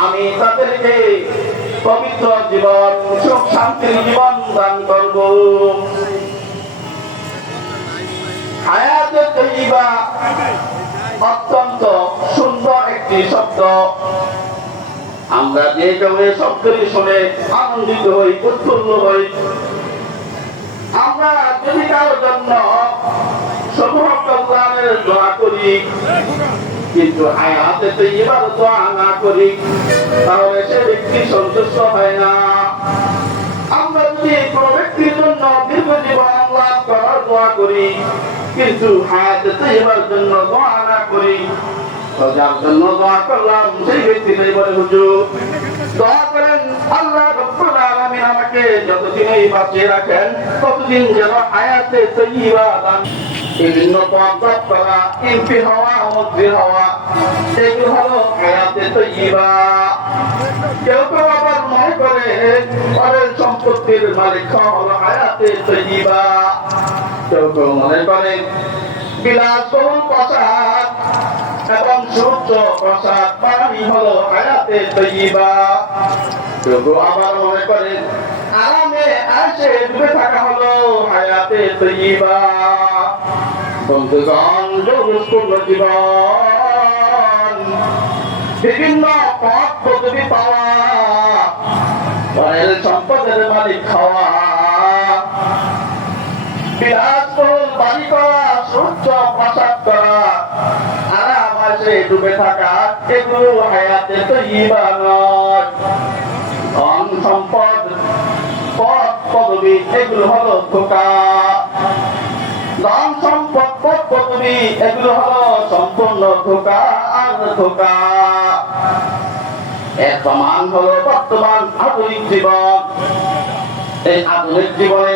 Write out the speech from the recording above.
আমি তাদেরকে পবিত্র জীবন, সুখ শান্তির জীবন দান করব। হায়াতে তৈয়্যিবা অত্যন্ত সুন্দর একটি শব্দ। আমরা যে কেউ এই শব্দটি শুনে আনন্দিত হই, উৎফুল্ল হই। আমরা যদি কারোর জন্য কল্যাণের দোয়া করি, কিন্তু হায়াতে তৈয়্যিবার দোয়া না করি, তাহলে সে ব্যক্তি সন্তুষ্ট হয় না। আমরা যদি কোনো ব্যক্তির জন্য দীর্ঘ জীবন লাভ করার দোয়া করি, কিন্তু হায়াতে তৈয়্যিবার জন্য দোয়া না করি, তো যার জন্য দোয়া করলাম সেই ব্যক্তিটাই বলে, হুজুর দোয়া করেন আল্লাহ রাব্বুল আলামিন আমাকে যতদিনই বাঁচিয়ে রাখেন ততদিন যেন হায়াতে তৈয়্যিবা দান। বিভিন্ন পথ করা, এমপি হওয়া, মন্ত্রী হওয়া, এগুলো হলো হায়াতে তৈয়্যিবা। কেউ কেউ আবার মনে করে পরের সম্পত্তির মালিক হলো হায়াতে তৈয়্যিবা। কেউ কেউ মনে করে বিলাসবহুল পোশাক এবং সুউচ্চ পোশাক বানানি হলো হায়াতে তৈয়্যিবা। কেউ কেউ আবার মনে করে আরামে আয়েশে ডুবে থাকা হলো হায়াতে তৈয়্যিবা। বন্ধুগণ, জৌলুসপূর্ণ জীবন, বিভিন্ন পথ পদবি পাওয়া, পরের সম্পদের মালিক হওয়া, বিলাসবহুল বাড়ি করা, সুউচ্চ পোশাক করা, আরাম আয়েশে ডুবে থাকা, এগুলো হায়াতে তৈয়্যিবা নয়। ধন সম্পদ, পদ পদবি, এগুলো হলো ধোঁকা। ধন সম্পদ, পদ পদবি, এগুলো হলো সম্পূর্ণ ধোঁকা আর ধোঁকা। এর প্রমাণ হলো বর্তমান আধুনিক জীবন। এই আধুনিক জীবনে